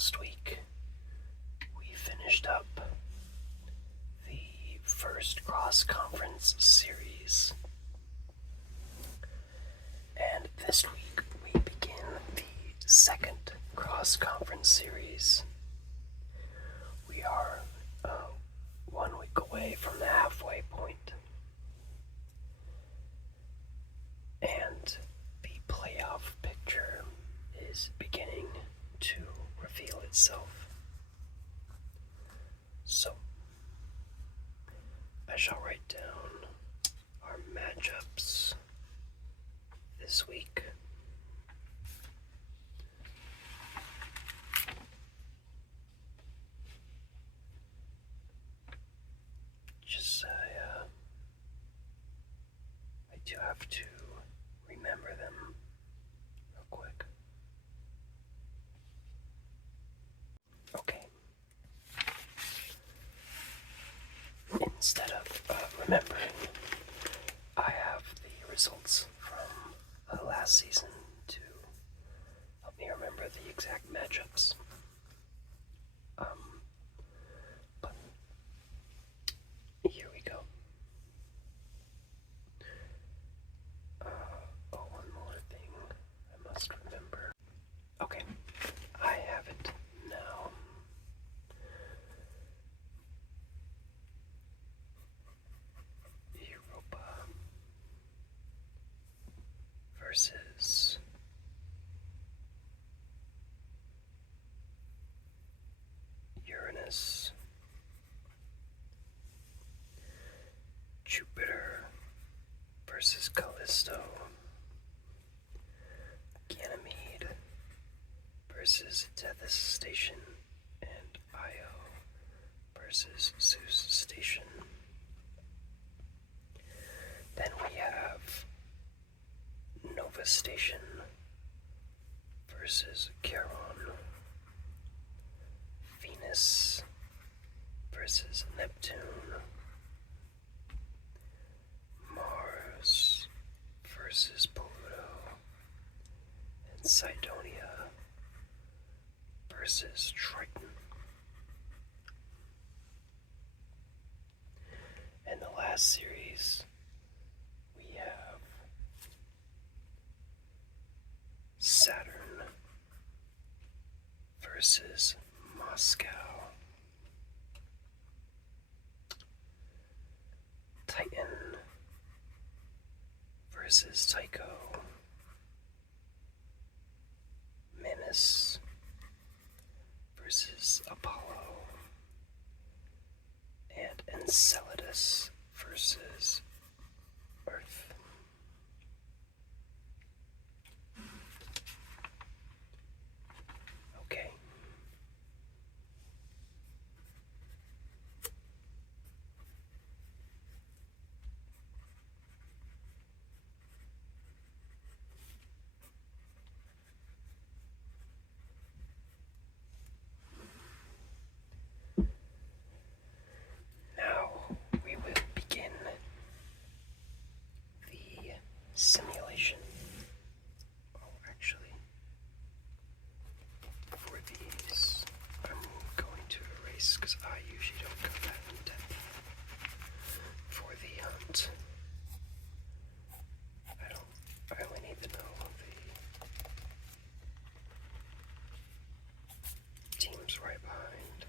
last week we finished up the first cross-conference series, and this week we begin the second cross-conference series. We are 1 week away from the halfway point, and the playoff picture is beginning to reveal itself. So, I shall write down our matchups this week. I do have to remember them real quick. Okay. Instead of remembering, I have the results from last season to help me remember the exact matchups. But here we go. One more thing I must remember. Okay, I have it now. Europa versus Uranus, Jupiter versus Callisto, Ganymede versus Tethys Station, and Io versus Zeus Station. Then we have Nova Station versus Charon, Venus versus Neptune, Mars versus Pluto, and Cydonia versus Triton. And the last series, we have Saturn versus Moscow, Titan versus Tycho, Mimas versus Apollo, and Enceladus versus Earth. Okay. Now we will begin the simulation. Oh, actually, for these, I'm going to erase because I usually don't go that in depth for the hunt. I only need to know the teams right behind.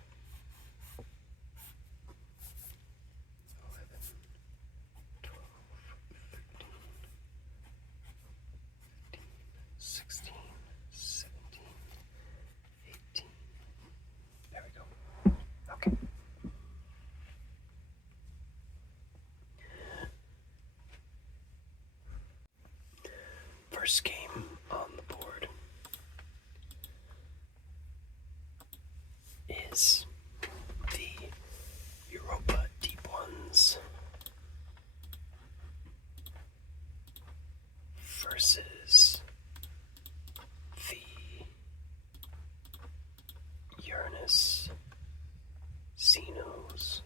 11, 12, 13, 15, 16, 17, 18. There we go. Okay. First game on the board is the Europa Deep Ones versus the Uranus Xenos.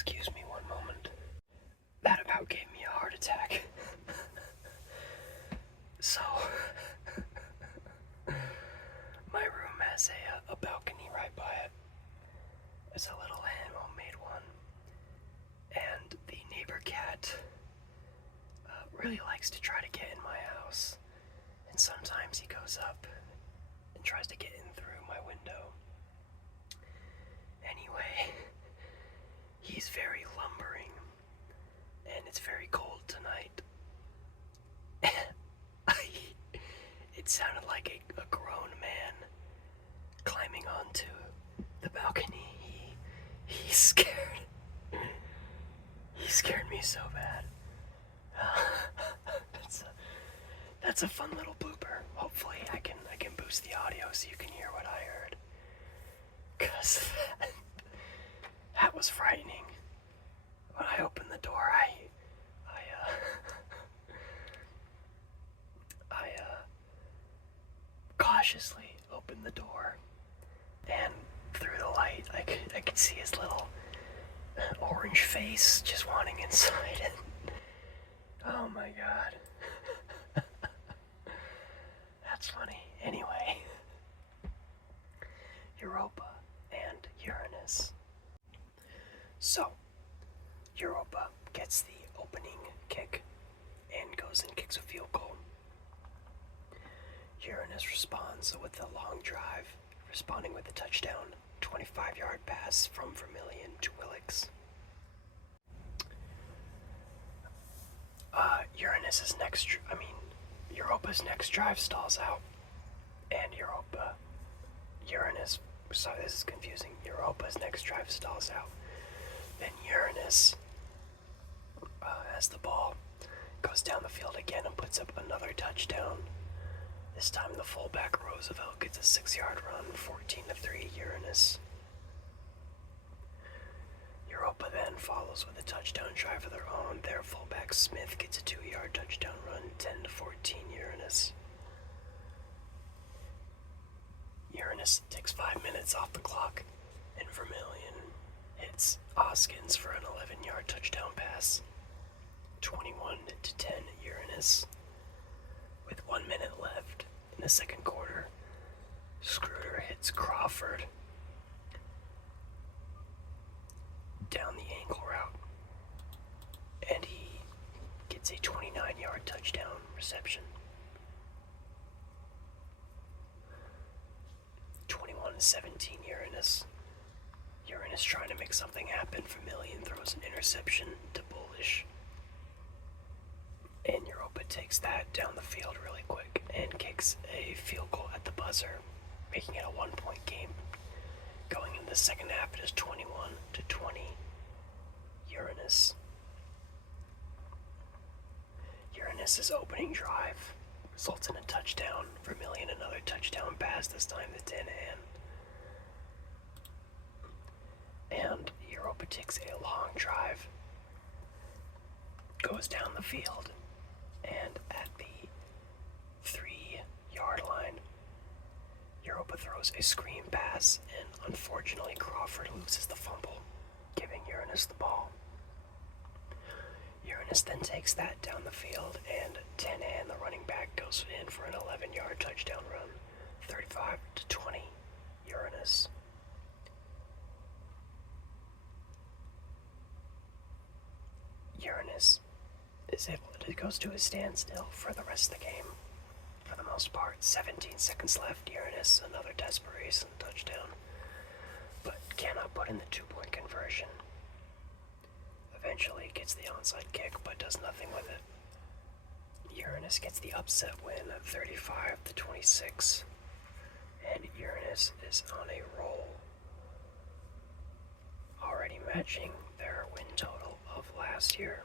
Excuse me one moment. That about gave me a heart attack. So, my room has a balcony right by it. It's a little homemade one. And the neighbor cat really likes to try to get in my house. And sometimes he goes up and tries to get in through my window. Anyway, he's very lumbering, and it's very cold tonight. It sounded like a grown man climbing onto the balcony. He's scared. He scared me so bad. That's a fun little blooper. Hopefully I can boost the audio so you can hear what I heard. 'Cause that was frightening. When I opened the door, I cautiously opened the door, and through the light, I could see his little orange face just wanting inside it. Oh my god. That's funny. Anyway, Europa and Uranus. So, Europa gets the opening kick and goes and kicks a field goal. Uranus responds with a long drive, responding with a touchdown, 25-yard pass from Vermilion to Willix. Europa's next drive stalls out, and sorry, this is confusing. Europa's next drive stalls out. Then Uranus has the ball, goes down the field again and puts up another touchdown. This time the fullback Roosevelt gets a 6-yard run, 14-3 Uranus. Europa then follows with a touchdown drive of their own. Their fullback Smith gets a 2-yard touchdown run, 10-14 Uranus. Uranus takes 5 minutes off the clock, and Vermilion hits Hoskins for an 11-yard touchdown pass, 21-10 Uranus. With 1 minute left in the second quarter, Scruder hits Crawford down the ankle route, and he gets a 29-yard touchdown reception. 21-17 Uranus. Uranus trying to make something happen. Vermilion throws an interception to Bullish, and Europa takes that down the field really quick and kicks a field goal at the buzzer, making it a 1-point game. Going into the second half, it is 21-20 Uranus. Uranus's opening drive results in a touchdown. Vermilion another touchdown pass, this time to Denahan. And Europa takes a long drive, goes down the field, and at the 3-yard line, Europa throws a screen pass, and unfortunately Crawford loses the fumble, giving Uranus the ball. Uranus then takes that down the field, and Denahan, the running back, goes in for an 11-yard touchdown run, 35-20 Uranus. Uranus goes to a standstill for the rest of the game. For the most part, 17 seconds left. Uranus, another desperation touchdown, but cannot put in the 2-point conversion. Eventually gets the onside kick, but does nothing with it. Uranus gets the upset win at 35-26, and Uranus is on a roll, already matching their win total of last year.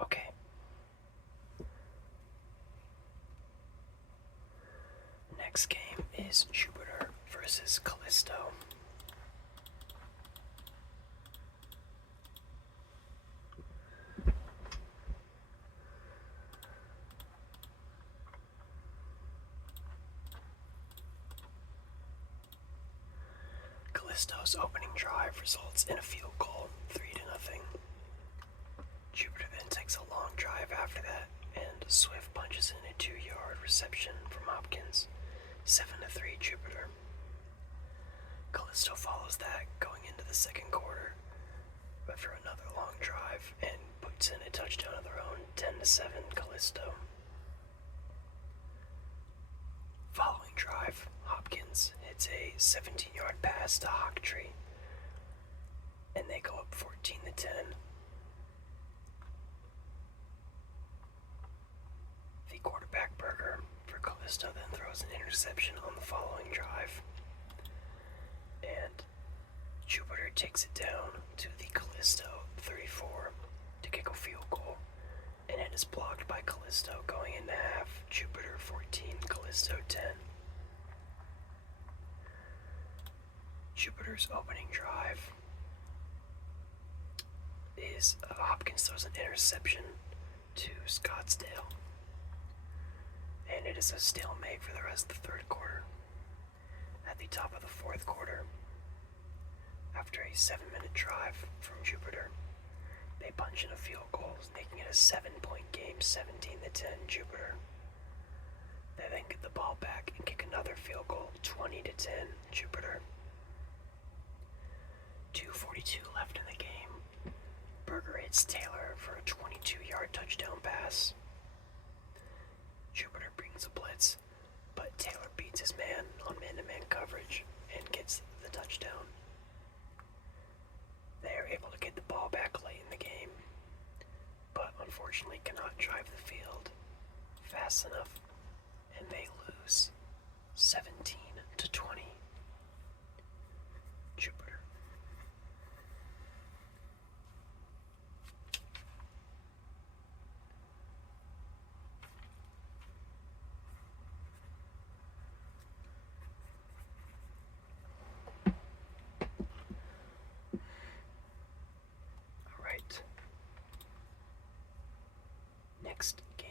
Okay. Next game is Jupiter versus Callisto. Callisto's opening drive results in a field goal, 3-0. Jupiter then takes a long drive after that, and Swift punches in a 2-yard reception from Hopkins, 7-3 Jupiter. Callisto follows that going into the second quarter after another long drive and puts in a touchdown of their own, 10-7 Callisto. Following drive, Hopkins hits a 17-yard pass to Hawktree, and they go up 14-10. The quarterback Berger for Callisto then throws an interception on the following drive, and Jupiter takes it down to the Callisto 34 to kick a field goal, and it is blocked by Callisto going into half. Jupiter 14, Callisto 10. Jupiter's opening drive is Hopkins throws an interception to Scottsdale, and it is a stalemate for the rest of the third quarter. At the top of the fourth quarter, after a 7-minute drive from Jupiter, they punch in a field goal, making it a 7-point game, 17-10 Jupiter. They then get the ball back and kick another field goal, 20-10 Jupiter. 2:42 left in the game. Berger hits Taylor for a 22-yard touchdown pass. Jupiter brings a blitz, but Taylor beats his man on man-to-man coverage and gets the touchdown. They are able to get the ball back late in the game, but unfortunately cannot drive the field fast enough, and they lose 17-20. Jupiter. Alright. Next game.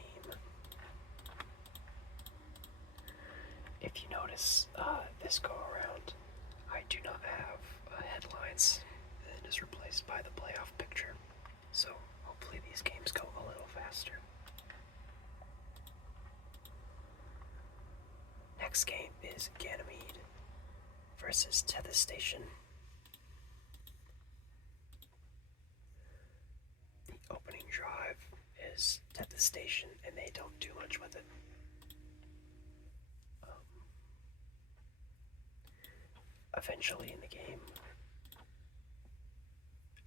If you notice, this go around, I do not have headlines. It is replaced by the playoff picture, so hopefully these games go a little faster. Next game is Ganymede versus Tether Station. The opening drive is Tether Station, and they don't do much with it. Eventually in the game,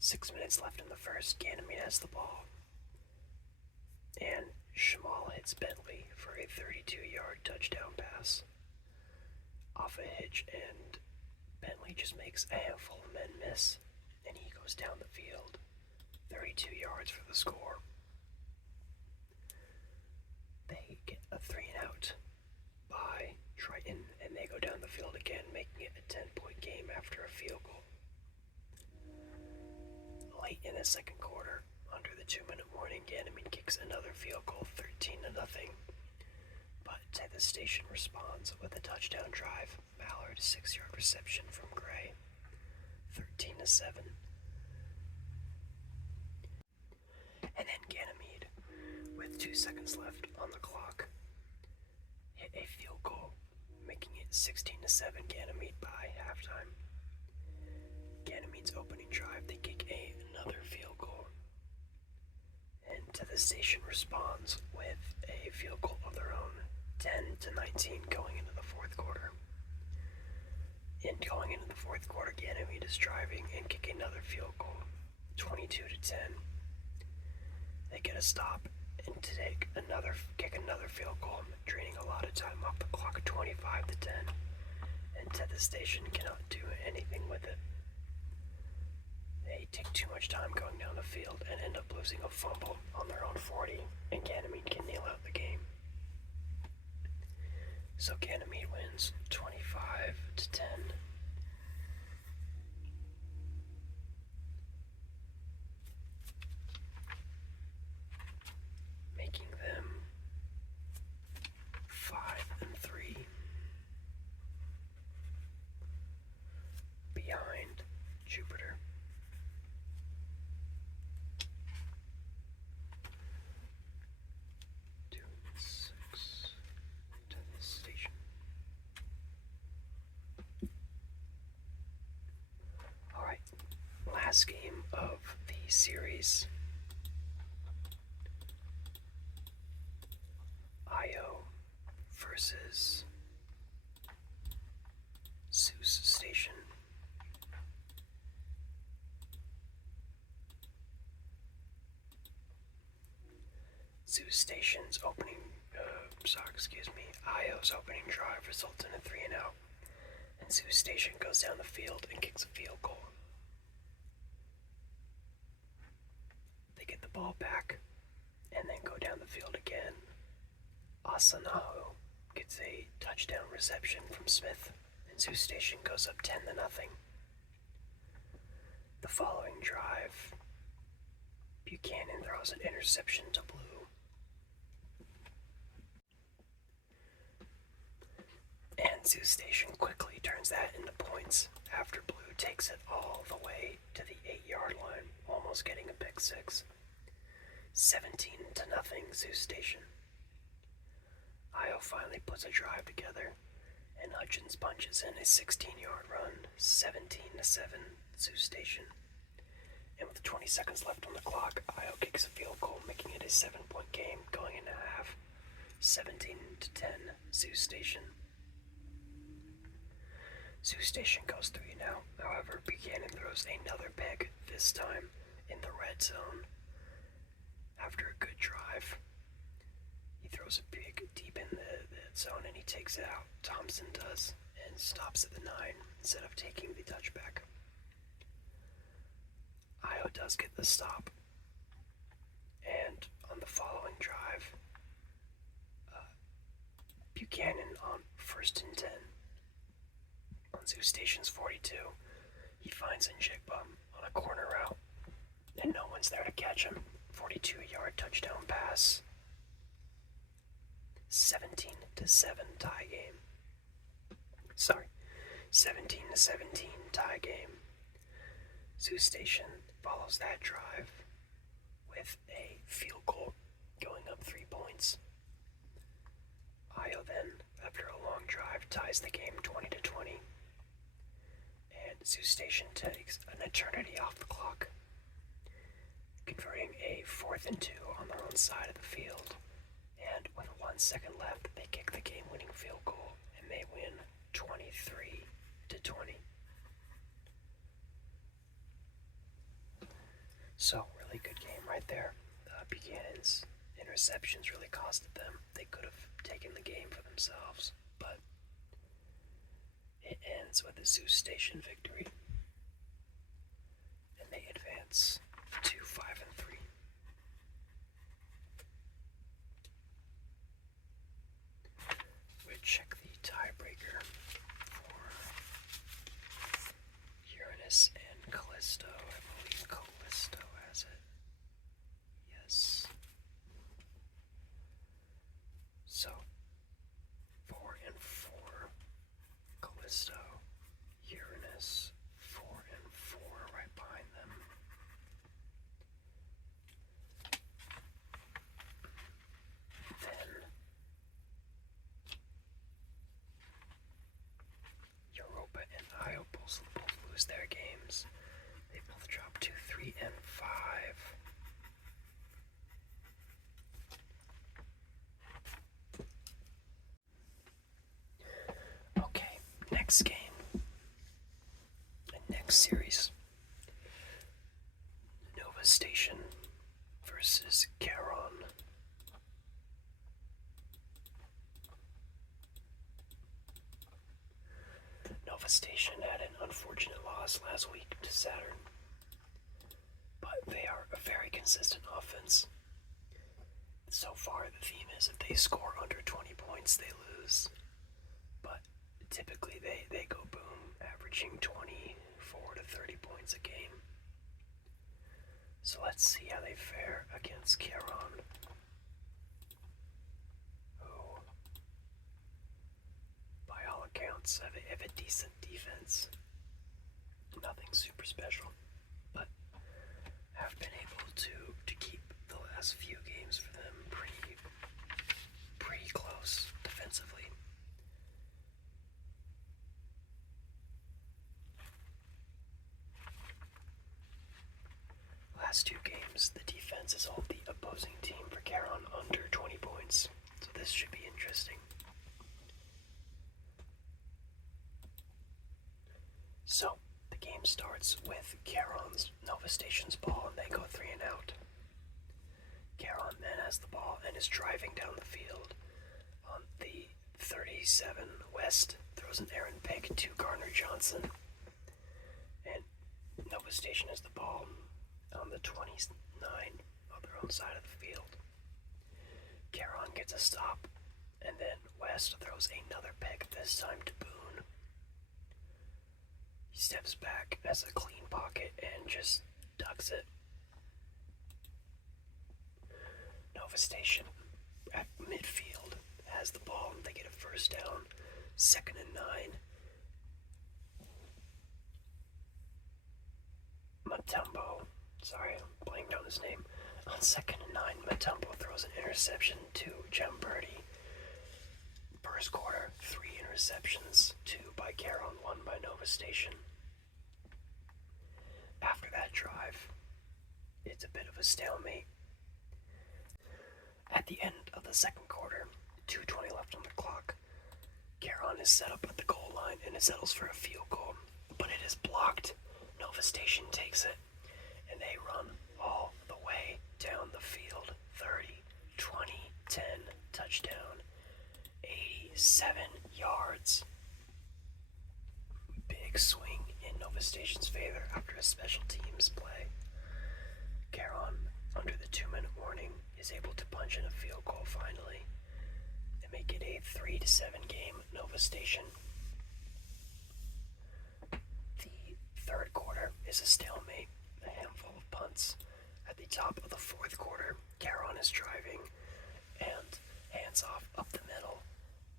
6 minutes left in the first, Ganymede has the ball, and Shamal hits Bentley for a 32-yard touchdown pass off a hitch, and Bentley just makes a handful of men miss, and he goes down the field, 32 yards for the score. They get a 3-and-out by Triton, and they go down the field again, making it a 10-point game after a field goal. Late in the second quarter, under the 2-minute warning, Ganymede kicks another field goal, 13-0. But Tether Station responds with a touchdown drive. Mallard, 6-yard reception from Gray, 13-7. And then Ganymede, with 2 seconds left on the clock, hit a field goal, making it 16-7 Ganymede by halftime. Ganymede's opening drive, they kick another field goal, and Tether Station responds with a field goal of their own, 10-19 going into the fourth quarter. And going into the fourth quarter, Ganymede is driving and kicking another field goal, 22-10. They get a stop and to kick another field goal, draining a lot of time off the clock, 25-10. And Tether Station cannot do anything with it. They take too much time going down the field and end up losing a fumble on their own 40, and Ganymede can kneel out the game. So Ganymede wins 25-10. Making them 5-3 behind last game of the series. Io versus Zeus Station. Zeus Station's Io's opening drive results in a 3-and-out, and Zeus Station goes down the field and kicks a field goal. They get the ball back, and then go down the field again. Asanaho gets a touchdown reception from Smith, and Zeus Station goes up 10-0. The following drive, Buchanan throws an interception to Blue. And Zeus Station quickly turns that into points after Blue takes it all the way to the 8-yard line, almost getting a pick six. 17-0 Zeus Station. Io finally puts a drive together, and Hutchins punches in a 16-yard run, 17-7 Zeus Station. And with 20 seconds left on the clock, Io kicks a field goal, making it a 7-point game going into half, 17-10 Zeus Station. Zeus Station goes 3 now. However, Buchanan throws another pick, this time in the red zone. After a good drive, he throws a pick deep in the zone and he takes it out. Thompson does, and stops at the 9 instead of taking the touchback. Io does get the stop, and on the following drive, Buchanan on 1st and 10. On Zeus Station's 42, he finds Njigba on a corner route, and no one's there to catch him. 42-yard touchdown pass. 17-7 tie game. 17-17 tie game. Zeus Station follows that drive with a field goal, going up 3 points. Io then, after a long drive, ties the game 20-20. And Zeus Station takes an eternity off the clock, converting a 4th and 2 on their own side of the field. And with 1 second left, they kick the game-winning field goal, and they win 23-20. So, really good game right there. Buchanan's interceptions really costed them. They could have taken the game for themselves, but it ends with a Zeus Station victory, and they advance to 5-3. We'll check the tiebreaker for Uranus and Callisto. I believe Callisto has it. Yes. So, 4-4. Callisto, Uranus, 4-4, right behind them. Then Europa and Io both lose their games. They both drop to 3-5. Okay, next game. The next series. Nova Station versus Charon. Nova Station had an unfortunate loss last week to Saturn, but they are a very consistent offense. So far, the theme is if they score under 20 points, they lose. But typically, they go boom, averaging 24 to 30 points a game. So let's see how they fare against Charon, who, by all accounts, have a decent defense. Nothing super special, but have been able to keep the last few games for them pretty close defensively. last two games, the defense has held the opposing team for Caron under 20 points, so this should be interesting. So, the game starts with Caron's Nova Station's ball, and they go 3 and out. Caron then has the ball and is driving down the field on the 37 West, throws an errant pick to Garner Johnson, and Nova Station has the ball on the 29 on their own side of the field. Caron gets a stop, and then West throws another pick, this time to Boone. He steps back, has a clean pocket, and just ducks it. Nova Station at midfield has the ball, and they get a first down, 2nd and 9. Mutombo, sorry, I'm blanking on his name. On 2nd and 9, Mutombo throws an interception to Jamberti. First quarter, 3 interceptions, 2 by Caron, 1 by Nova Station. After that drive, it's a bit of a stalemate. At the end of the second quarter, 2:20 left on the clock, Caron is set up at the goal line and it settles for a field goal, but it is blocked. Nova Station takes it, and they run all the way down the field. 30, 20, 10, touchdown, 87 yards. Big swing in Nova Station's favor after a special teams play. Caron, under the 2-minute warning, is able to punch in a field goal finally and make it a 3-7 game Nova Station. The third quarter is a stalemate, a handful of punts. At the top of the fourth quarter, Caron is driving and hands off up the middle.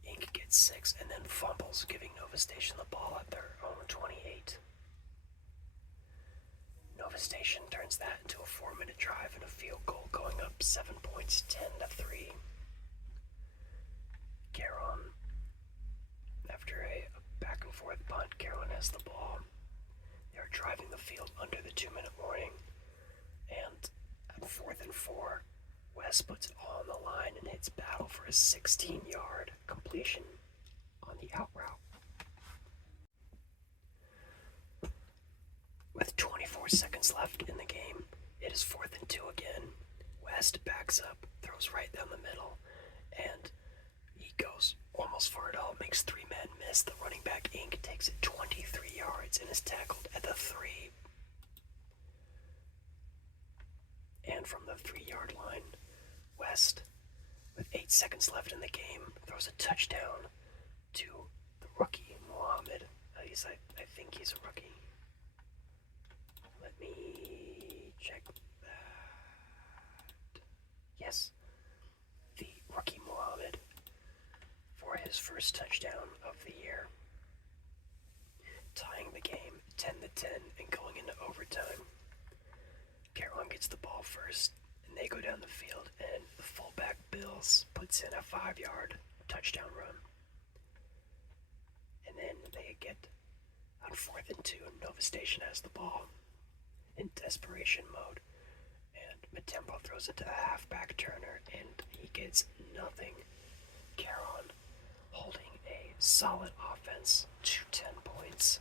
Inc. gets 6 and then fumbles, giving Nova Station the ball at their own 28. Nova Station turns that into a 4-minute drive and a field goal, going up 7 points, 10-3. Caron, after a back and forth punt, Caron has the ball. They are driving the field under the 2-minute warning, and at 4th and 4, West puts it all on the line and hits Battle for a 16-yard completion on the out route. With 24 seconds left in the game, it is 4th and 2 again. West backs up, throws right down the middle, and he goes almost for it all, makes 3 men miss. The running back, Inc., takes it 23 yards and is tackled at the 3. And from the 3-yard line, West, with 8 seconds left in the game, throws a touchdown to the rookie, Mohammed. I think he's a rookie. Let me check that. Yes, the rookie Mohammed for his first touchdown of the year, tying the game 10-10 and going into overtime. Caron gets the ball first, and they go down the field, and the fullback Bills puts in a 5-yard touchdown run. And then they get on 4th and 2, Nova Station has the ball in desperation mode, and Mutombo throws it to the halfback Turner, and he gets nothing. Caron holding a solid offense to 10 points.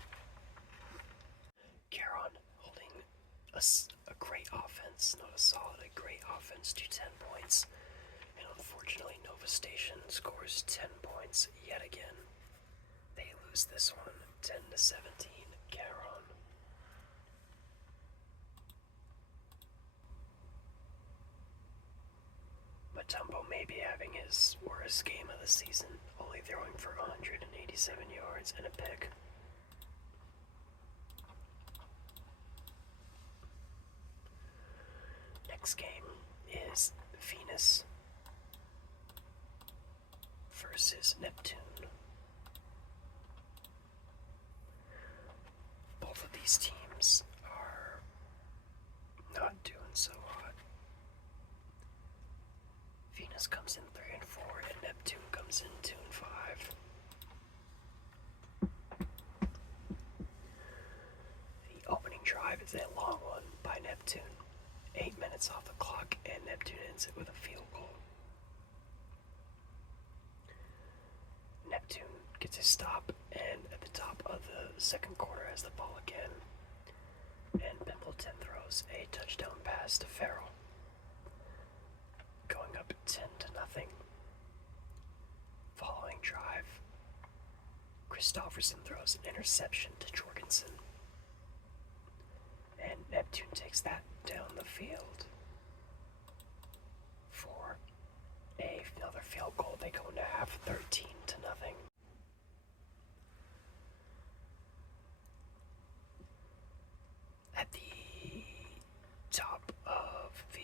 Caron holding a great offense, not a solid, a great offense to 10 points. And unfortunately, Nova Station scores 10 points yet again. They lose this one, 10-17, Caron. Mutombo may be having his worst game of the season, only throwing for 187 yards and a pick. Next game is Venus versus Neptune. Both of these teams are not doing so hot. Venus comes in 3 and 4, and Neptune comes in 2 and 5. The opening drive is a long one by Neptune, 8 minutes off the clock, and Neptune ends it with a field goal. Neptune gets a stop, and at the top of the second quarter has the ball again. And Pimpleton throws a touchdown pass to Farrell, going up 10-0. Following drive, Christofferson throws an interception to Jorgensen, and Neptune takes that down the field for another field goal. They go into half 13-0. At the top of the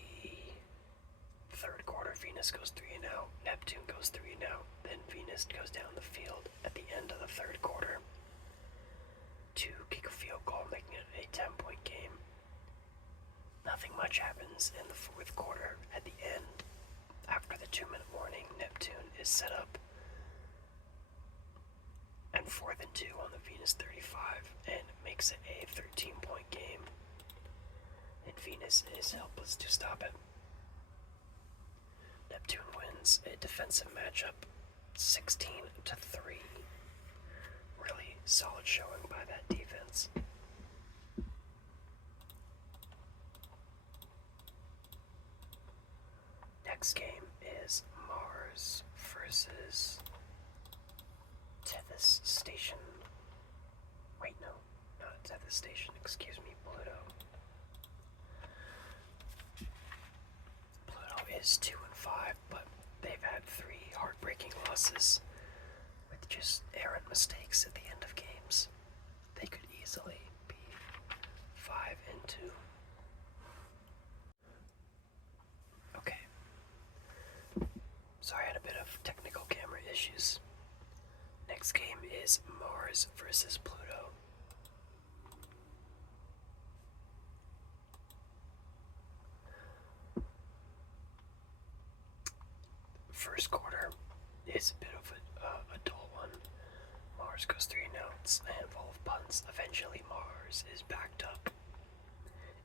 third quarter, Venus goes 3-0, Neptune goes 3-0, then Venus goes down the field at the end of the third quarter to kick a field goal, making it a 10-point game. Nothing much happens in the fourth quarter. At the end, after the 2-minute warning, Neptune is set up and 4th and 2 on the Venus 35 and makes it a 13-point game. And Venus is helpless to stop it. Neptune wins a defensive matchup 16-3. Really solid showing by that defense. Next game is Mars versus Tethys Station. Wait, no, not Tethys Station, excuse me, Pluto. Pluto is 2-5, but they've had 3 heartbreaking losses with just errant mistakes at the end of games. They could easily be 5-2. Okay. Sorry, I had a bit of technical camera issues. Next game is Mars versus Pluto. First quarter is a bit of a dull one. Mars goes 3 notes, a handful of punts. Eventually Mars is backed up.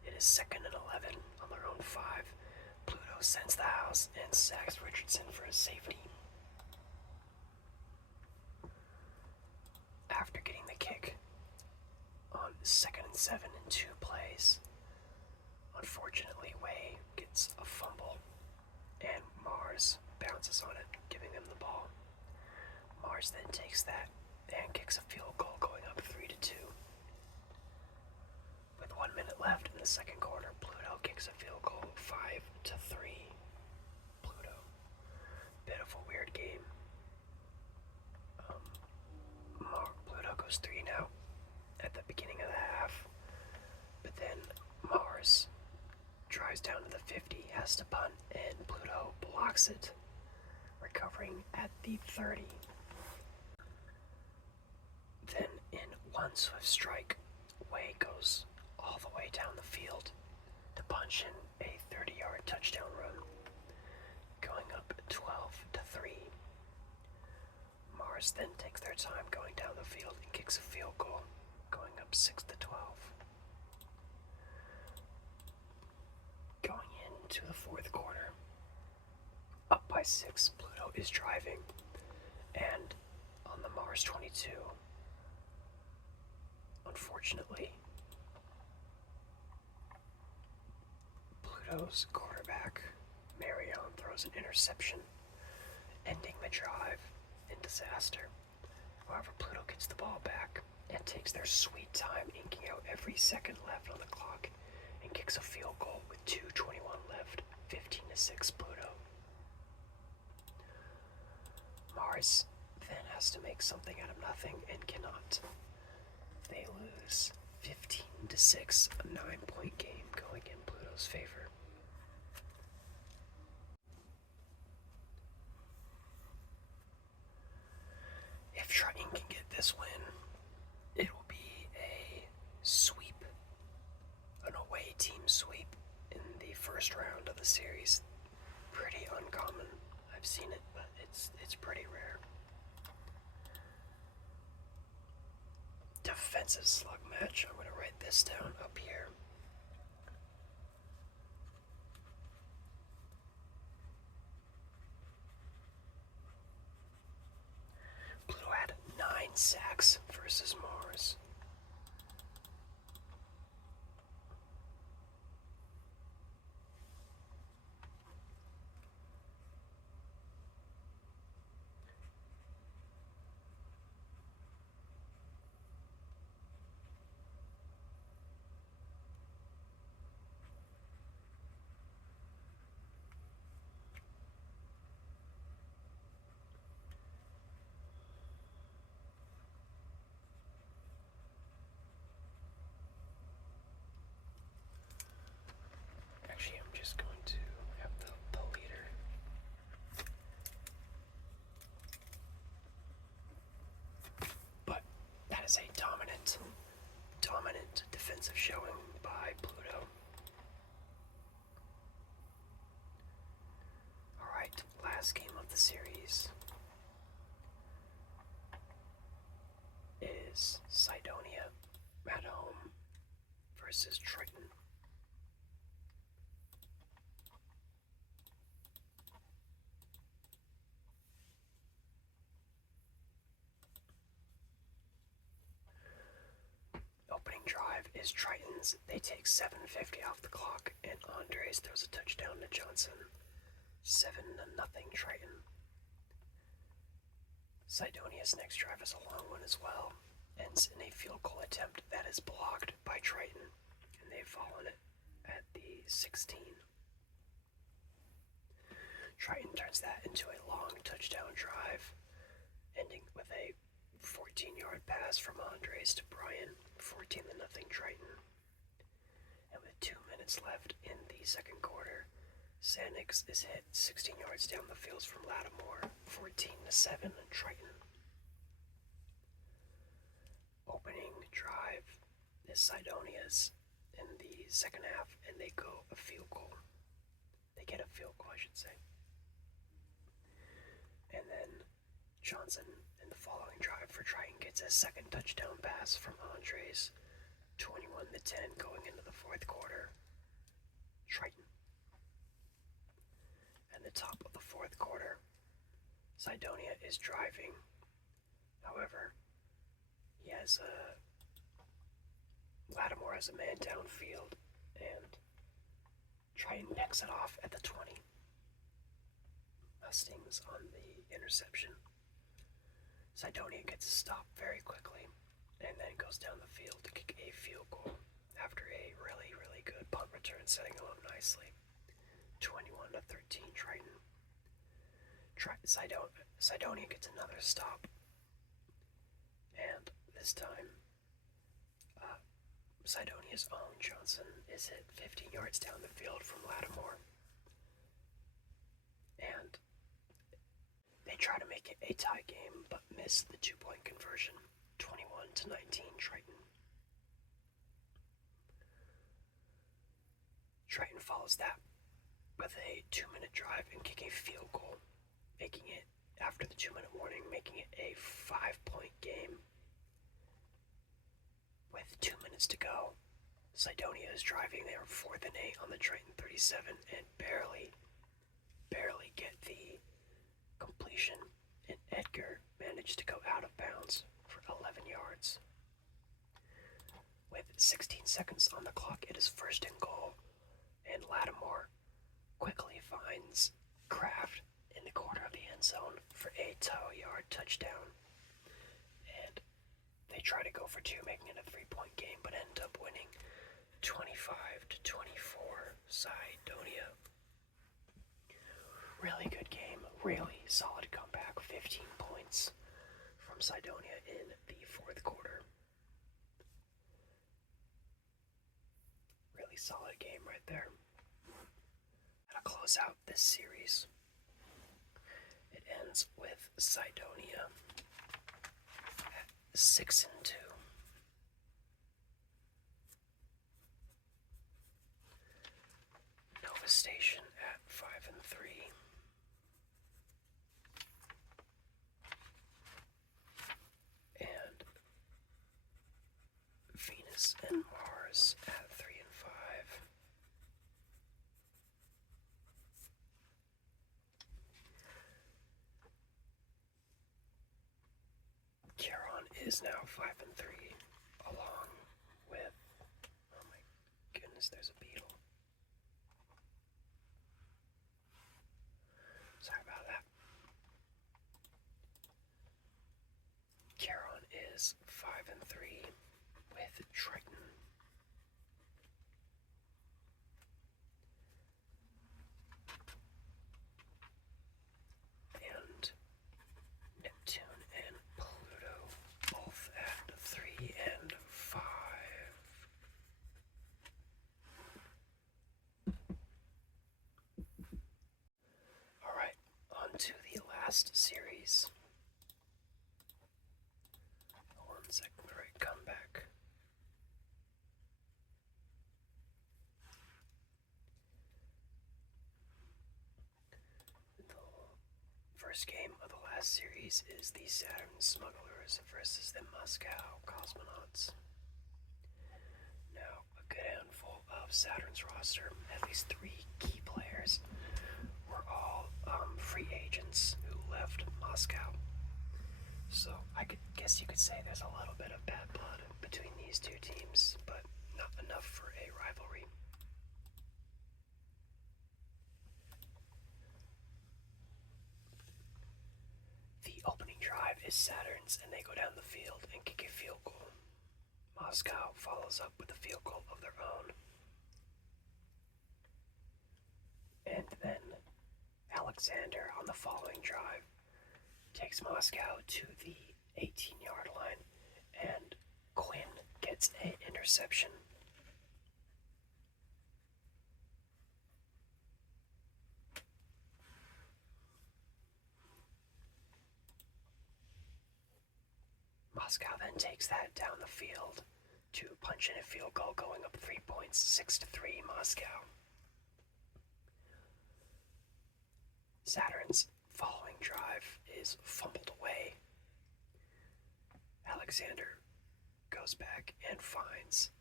It is 2nd and 11 on their own 5. Pluto sends the house and sacks Richardson for a safety. After getting the kick on 2nd and 7 in 2 plays, unfortunately Way gets a fumble and Mars bounces on it, giving them the ball. Mars then takes that and kicks a field goal, going up 3-2. With 1 minute left in the second quarter, Pluto kicks a field goal 5-3. Pluto. Bit of a weird game. Pluto goes 3 now at the beginning of the half, but then Mars drives down to the 50, has to punt, and Pluto blocks it, recovering at the 30. Then in one swift strike, Way goes all the way down the field to punch in a 30-yard touchdown run, going up 12-3. Mars then takes their time going down the field and kicks a field goal, going up 6-12. Going into the fourth quarter, up by 6, Pluto is driving, and on the Mars 22, unfortunately, Pluto's quarterback, Marion, throws an interception, ending the drive in disaster. However, Pluto gets the ball back and takes their sweet time, inking out every second left on the clock, and kicks a field goal with 2:21 left, 15-6 Pluto. Mars then has to make something out of nothing and cannot. They lose 15-6, a 9-point game going in Pluto's favor. If Triton can get this win, it will be a sweep, an away team sweep in the first round of the series. Pretty uncommon. I've seen it, but it's pretty rare. Defensive slug match. I'm going to write this down up here. Sax versus Mars. Actually, I'm just going to have the leader. But that is a dominant defensive showing by Pluto. Alright, last game of the series is Cydonia at home versus Triton. Opening drive is Triton's. They take 7:50 off the clock, and Andres throws a touchdown to Johnson. 7-0 Triton. Cydonia's next drive is a long one as well. Ends in a field goal attempt that is blocked by Triton, and they've fallen it at the 16. Triton turns that into a long touchdown drive, ending with a 14-yard pass from Andres to Brian, 14-0 Triton. And with 2 minutes left in the second quarter, Sanix is hit 16 yards down the field from Lattimore, 14-7 Triton. Opening drive is Cydonia's in the second half, and they go a field goal. They get a field goal, I should say. And then Johnson in the following drive for Triton gets a second touchdown pass from Andres, 21-10 going into the fourth quarter. Triton. And the top of the fourth quarter, Cydonia is driving. However, Lattimore has a man downfield, and Triton picks it off at the 20. Hustings on the interception. Cydonia gets a stop very quickly, and then goes down the field to kick a field goal after a really, really good punt return, setting them up nicely. 21-13 Triton. Cydonia gets another stop, and this time, Cydonia's own Johnson is hit 15 yards down the field from Lattimore, and they try to make it a tie game, but miss the 2-point conversion. 21-19 Triton. Triton follows that with a 2-minute drive and kick a field goal, making it, after the 2-minute warning, making it a 5-point game. With 2 minutes to go, Cydonia is driving there 4th and 8 on the Triton 37 and barely get the completion, and Edgar managed to go out of bounds for 11 yards. With 16 seconds on the clock, it is 1st and goal, and Lattimore quickly finds Kraft in the corner of the end zone for a 2-yard touchdown. And they try to go for 2, making it a 3-point game, but end up winning 25-24 Cydonia. Really good game, really solid comeback, 15 points from Cydonia in the fourth quarter. Really solid game right there. And to close out this series, it ends with Cydonia at 6-2. Nova Station at 5-3. And Venus and Mars at 3-5. Charon is now 5-3, along with, oh my goodness, there's a beetle. Sorry about that. Caron is 5-3 with Triton. And Neptune and Pluto both at 3 and 5. Alright, on to the last series. 1 second, alright, come back. The first game of the last series is the Saturn Smugglers versus the Moscow Cosmonauts. Now, a good handful of Saturn's roster, at least 3 key players, were all free agents who left Moscow. So I guess you could say there's a little bit of bad blood between these two teams, but not enough for a rivalry. The opening drive is Saturn's, and they go down the field and kick a field goal. Moscow follows up with a field goal of their own. And then Alexander, on the following drive, takes Moscow to the 18-yard line, and Quinn gets an interception. Moscow then takes that down the field to punch in a field goal, going up 3 points, 6-3 Moscow. Saturn's following drive is fumbled away. Alexander goes back and finds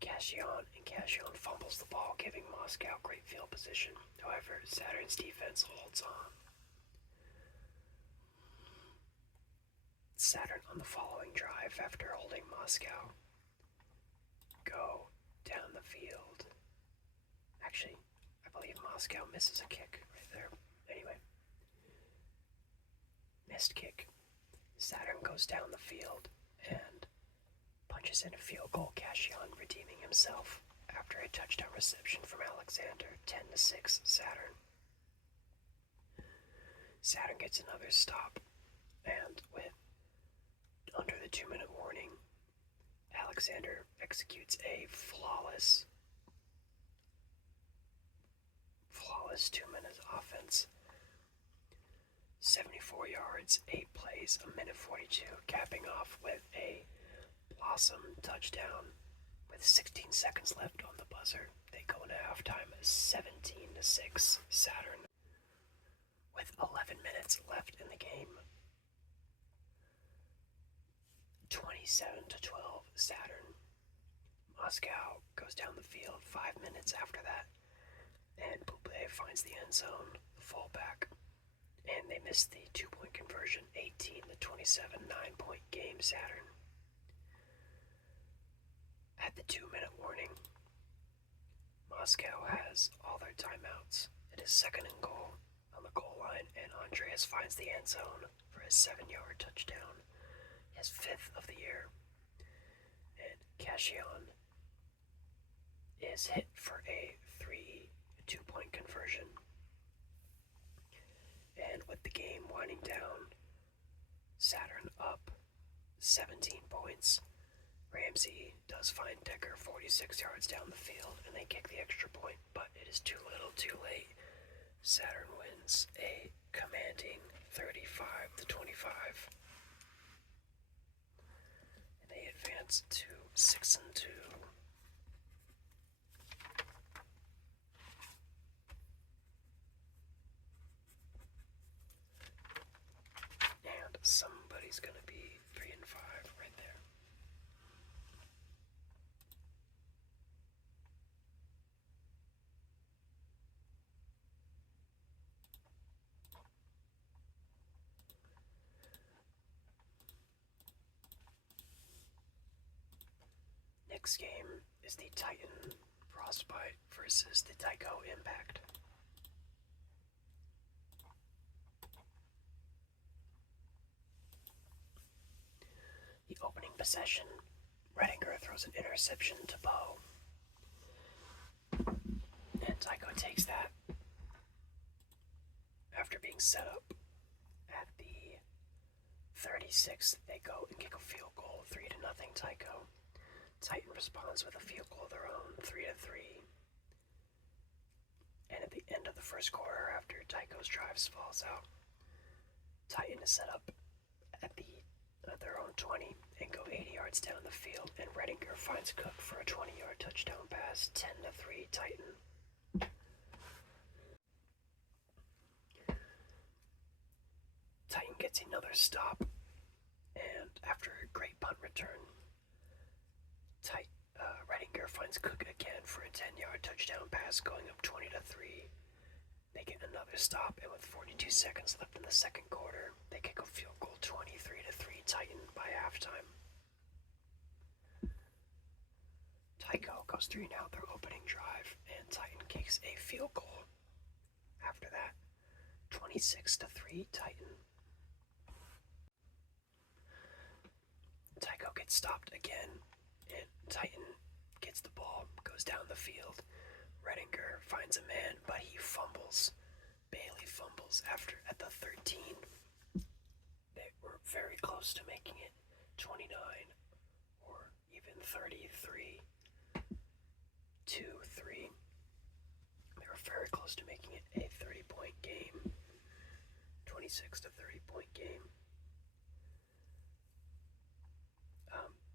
Cashion, and Cashion fumbles the ball, giving Moscow great field position. However, Saturn's defense holds on. Saturn, on the following drive, after holding Moscow, go down the field. Actually, I believe Moscow misses a kick right there. Anyway, missed kick. Saturn goes down the field and punches in a field goal, Cashion redeeming himself after a touchdown reception from Alexander, 10-6 Saturn. Saturn gets another stop, and with under the 2-minute warning, Alexander executes a flawless 2-minute offense. 74 yards, 8 plays, a minute 42, capping off with a Blossom touchdown. With 16 seconds left on the buzzer, they go into halftime 17-6 Saturn. With 11 minutes left in the game, 27-12 Saturn. Moscow goes down the field 5 minutes after that, and Buble finds the end zone, the fullback, and they miss the 2-point conversion, 18-27, 9-point game Saturn. At the 2-minute warning, Moscow has all their timeouts. It is 2nd and goal on the goal line, and Andreas finds the end zone for his 7-yard touchdown, his 5th of the year. And Cashion is hit for a 2-point conversion. And with the game winding down, Saturn up 17 points. Ramsey does find Decker 46 yards down the field, and they kick the extra point, but it is too little, too late. Saturn wins a commanding 35-25. And they advance to 6-2. And somebody's gonna be 3-5 right there. next game is the Titan Frostbite versus the Tycho Impact. The opening possession, Redinger throws an interception to Bo. And Tycho takes that after being set up at the 36th. They go and kick a field goal, 3-0 Tycho. Titan responds with a field goal of their own, 3-3. And at the end of the first quarter, after Tycho's drives falls out, Titan is set up at their own 20 and go 80 yards down the field, and Redinger finds Cook for a 20-yard touchdown pass, 10-3 Titan. Titan gets another stop, and after a great punt return, Redinger finds Cook again for a 10-yard touchdown pass, going up 20-3. They get another stop, and with 42 seconds left in the second quarter, they kick a field goal, 23-3 Titan by halftime. Tycho goes 3 and out their opening drive, and Titan kicks a field goal. After that, 26-3 Titan. Tycho gets stopped again, and Titan gets the ball, goes down the field. Redinger finds a man, but he fumbles. Bailey fumbles at the 13. They were very close to making it 29 or even 33. 2-3. They were very close to making it a 30-point game. 26 to 30-point game.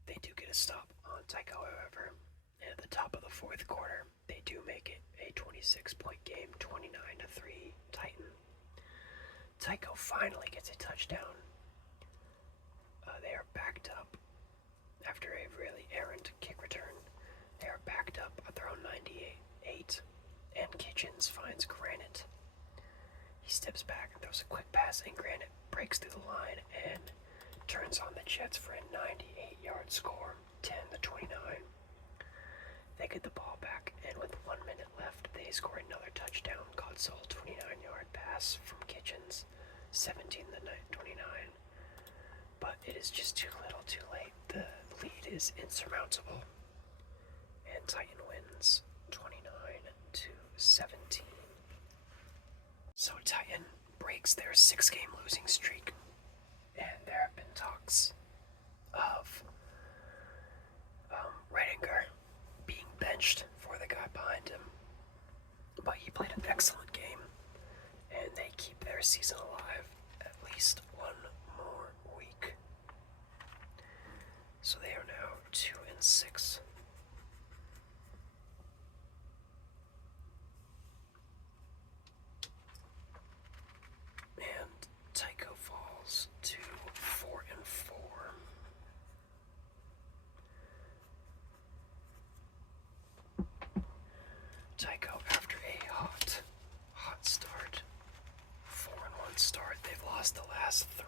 They do get a stop on Tycho, however, and at the top of the fourth quarter, they do make it a 26-point game, 29-3 Titan. Tycho finally gets a touchdown. They are backed up after a really errant kick return. They are backed up at their own 98, and Kitchens finds Granite. He steps back and throws a quick pass, and Granite breaks through the line and turns on the Jets for a 98-yard score, 10-29. They get the ball back, and with 1 minute left, they score another touchdown. Godsall 29-yard pass from Kitchens, 17-29. But it is just too little, too late. The lead is insurmountable, and Titan wins 29-17. So Titan breaks their 6-game losing streak, and there have been talks of Redinger being benched for the guy behind him, but he played an excellent game, and they keep their season alive at least one more week. So they are now 2-6. And Tycho falls to 4-4. Tycho, after a hot start, 4-1 start, they've lost the last 3.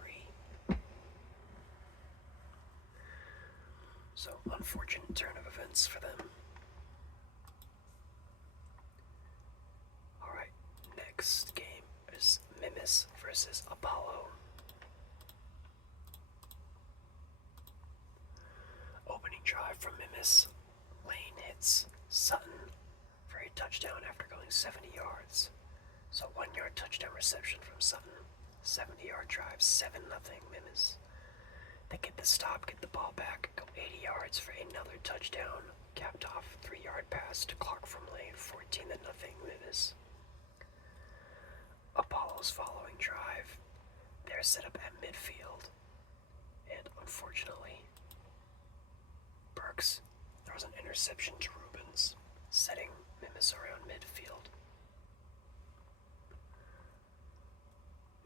So, unfortunate turn of events for them. Alright, next game is Mimis versus Apollo. Opening drive from Mimis. Lane hits Sutton for a touchdown after going 70 yards. So 1-yard touchdown reception from Sutton. 70-yard drive, 7-0 Mimis. They get the stop, get the ball back, go 80 yards for another touchdown. Capped off 3-yard pass to Clark from Lane, 14-0 Mimis. Apollo's following drive, they're set up at midfield, and unfortunately, Burks throws an interception to Rubens, setting Mimis around midfield.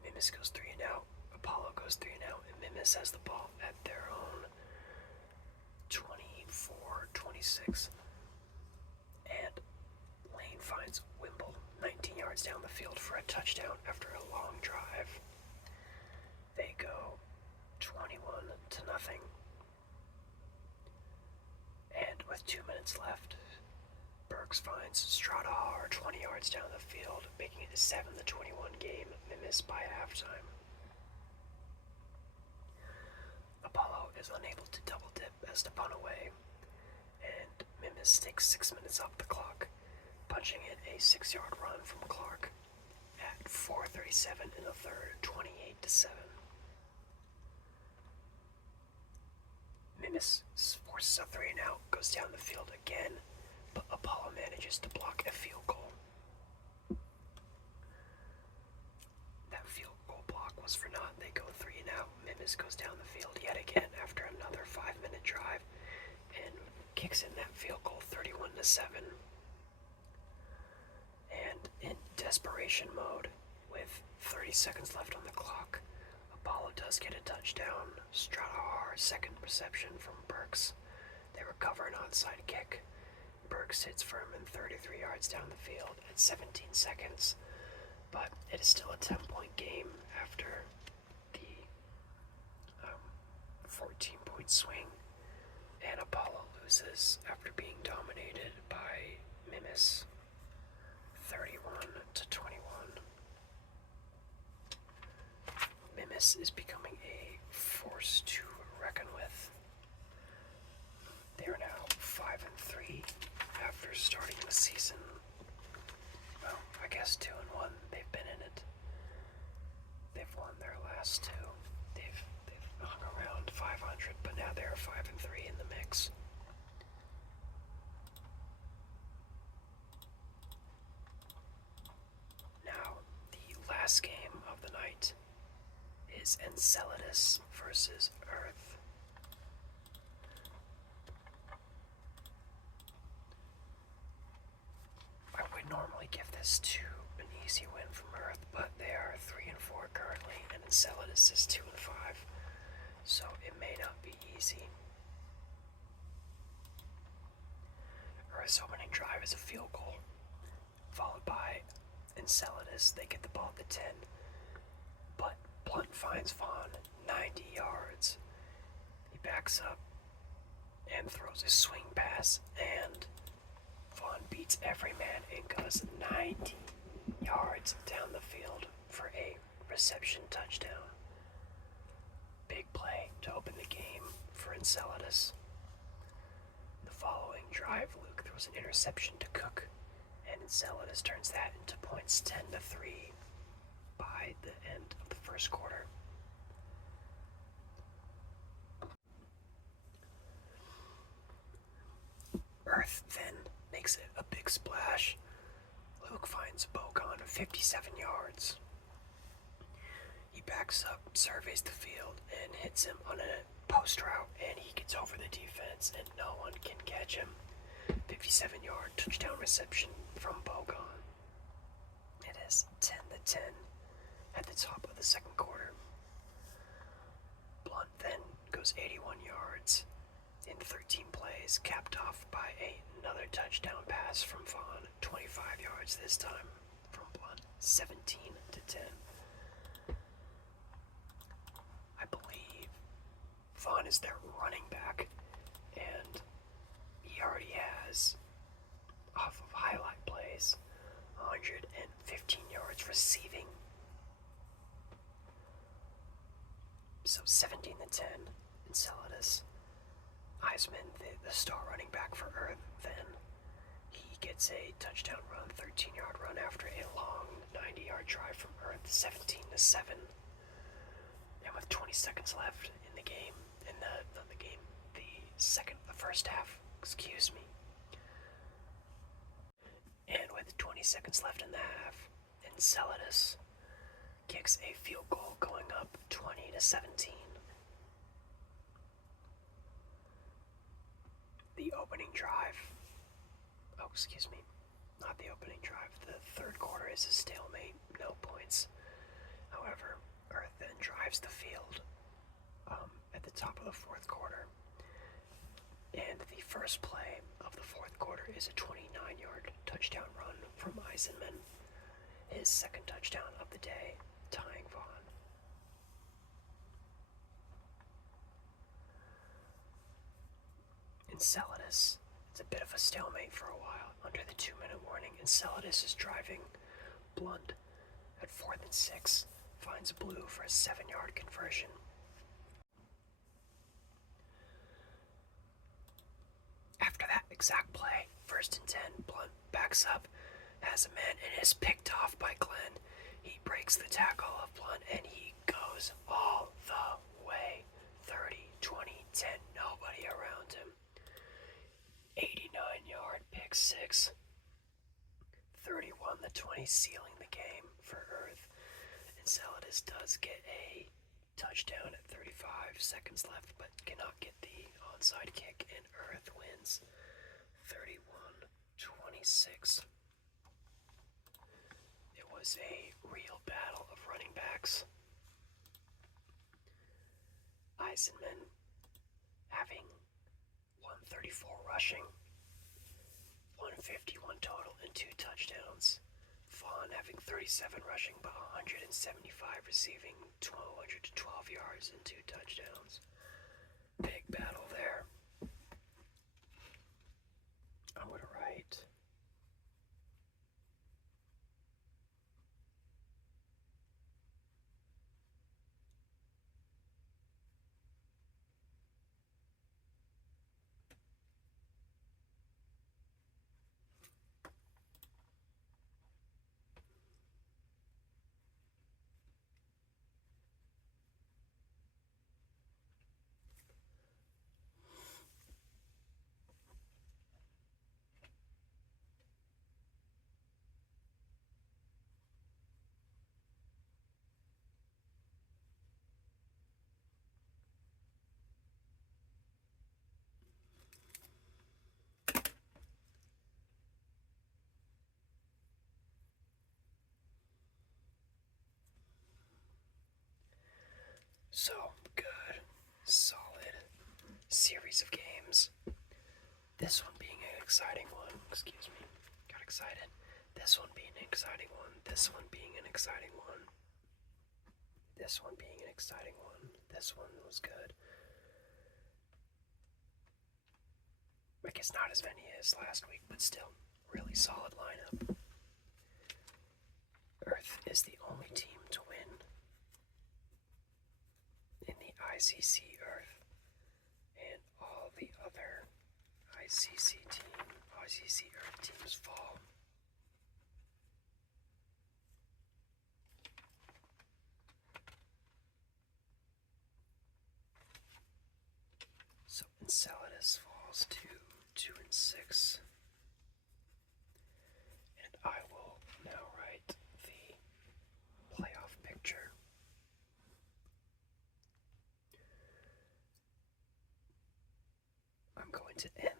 Mimis goes 3 and out, Apollo goes 3 and out, and Mimis has the ball at their own 24-26. And Lane finds Wimble 19 yards down the field for a touchdown after a long drive. They go 21-0. And with minutes left. Burks finds Strata 20 yards down the field, making it a 7-21 game. Mimis by halftime. Apollo is unable to double dip as to punt away, and Mimis takes 6 minutes off the clock, punching in a 6-yard run from Clark at 4:37 in the third, 28-7. Mimis forces a 3-and-out, goes down the field again, but Apollo manages to block a field goal. That field goal block was for naught. They go 3-and-out. Mimis goes down the field yet again after another 5-minute drive and kicks in that field goal 31-7. And in desperation mode, with 30 seconds left on the clock, Apollo does get a touchdown. Strata second reception from Burks. They recover an onside kick. Burks hits Furman 33 yards down the field at 17 seconds, but it is still a 10-point game after the 14-point swing, and Apollo loses after being dominated by Mimis 31-21. Mimis is becoming a force to reckon with. They are now 5-3 after starting the season. Well, I guess 2-1. They've been in it. They've won their last two. They've hung around 500, but now they're 5-3 in the mix. Now, the last game of the night is Enceladus versus Earth. I would normally give this to an easy win from Earth, but they are 3-4 currently, and Enceladus is 2-5, so it may not be easy. Earth's opening drive is a field goal, followed by Enceladus. They get the ball at the 10, but Blunt finds Vaughn 90 yards. He backs up and throws a swing pass, and Vaughn beats every man and goes 90 yards down the field for a reception touchdown. Big play to open the game for Enceladus. The following drive, Luke throws an interception to Cook, and Enceladus turns that into points 10-3 by the end of the first quarter. Earth then makes it a big splash. Luke finds Bogon 57 yards. He backs up, surveys the field, and hits him on a post route, and he gets over the defense, and no one can catch him. 57-yard touchdown reception from Bogon. It is 10-10 at the top of the second quarter. Blunt then goes 81 yards in 13 plays, capped off by another touchdown pass from Vaughn, 25 yards this time from Blunt, 17-10. I believe Vaughn is their running back, and he already has, off of highlight plays, 115 yards receiving. So 17-10, Enceladus. Heisman, the star running back for Earth, then he gets a touchdown run, 13-yard run after a long 90-yard drive from Earth, 17-7. And with 20 seconds left in the game, the first half, And with 20 seconds left in the half, Enceladus kicks a field goal going up 20-17. The opening drive, not the opening drive, the third quarter is a stalemate, no points. However, Earth then drives the field at the top of the fourth quarter, and the first play of the fourth quarter is a 29-yard touchdown run from Eisenman, his second touchdown of the day, tying Vaughn. Enceladus It's a bit of a stalemate for a while. Under the 2-minute warning, Enceladus is driving Blunt at 4th and 6. Finds Blue for a 7-yard conversion. After that exact play, 1st and 10, Blunt backs up, has a man, and is picked off by Glenn. He breaks the tackle of Blunt, and he goes all the way. 30, 20, 10, nobody around him. 89-yard pick six. 31-20, sealing the game for Earth. Enceladus does get a touchdown at 35 seconds left, but cannot get the onside kick, and Earth wins 31-26. It was a real battle of running backs. Eisenman having 134 rushing, 151 total, and 2 touchdowns. Vaughn having 37 rushing, but 175 receiving, 112 yards and 2 touchdowns. Big battle there. I'm going to write so good, solid series of games. This one being an exciting one. Excuse me, got excited. This one being an exciting one. This one being an exciting one. This one being an exciting one. This one was good. I guess not as many as last week, but still, really solid lineup. Earth is the only team to win in the ICC Earth, and all the other ICC Earth teams fall. So Enceladus falls to 2 and 6. And I will now write the playoff picture. I'm going to end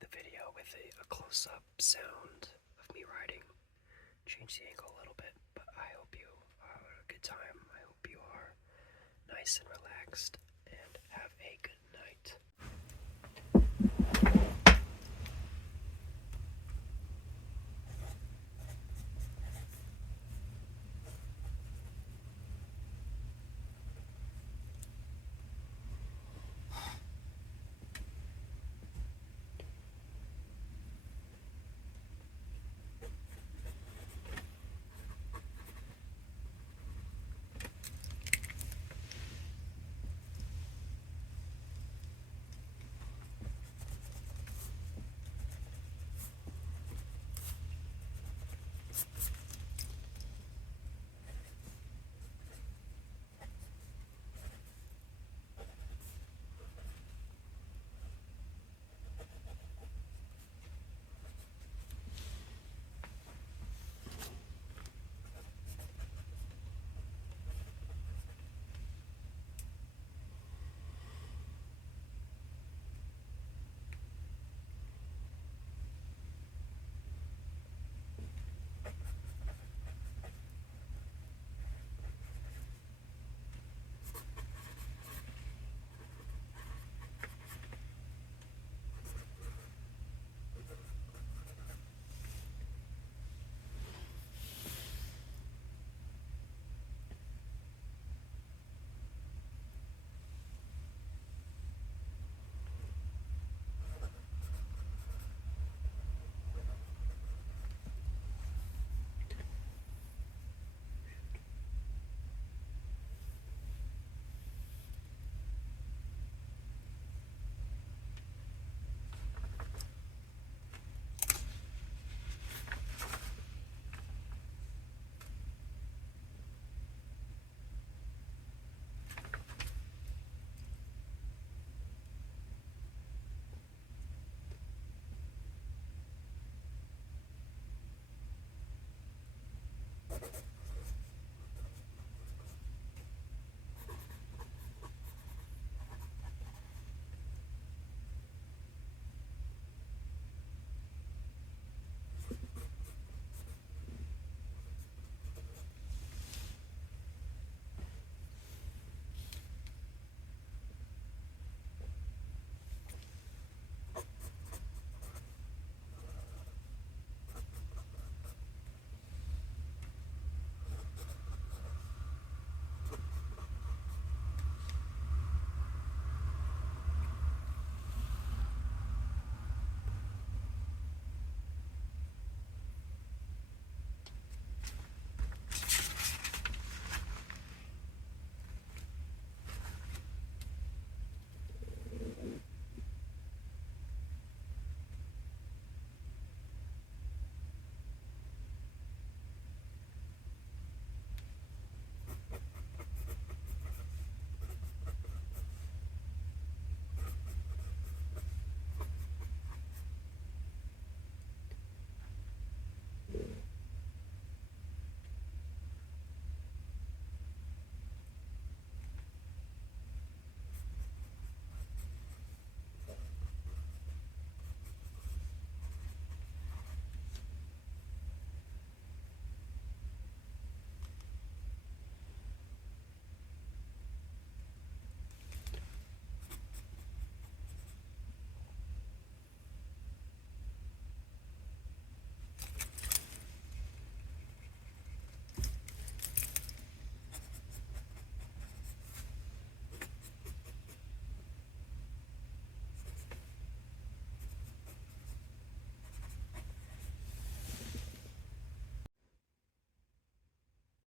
the video with a close-up sound of me writing. Change the angle a little bit, but I hope you had a good time. I hope you are nice and relaxed.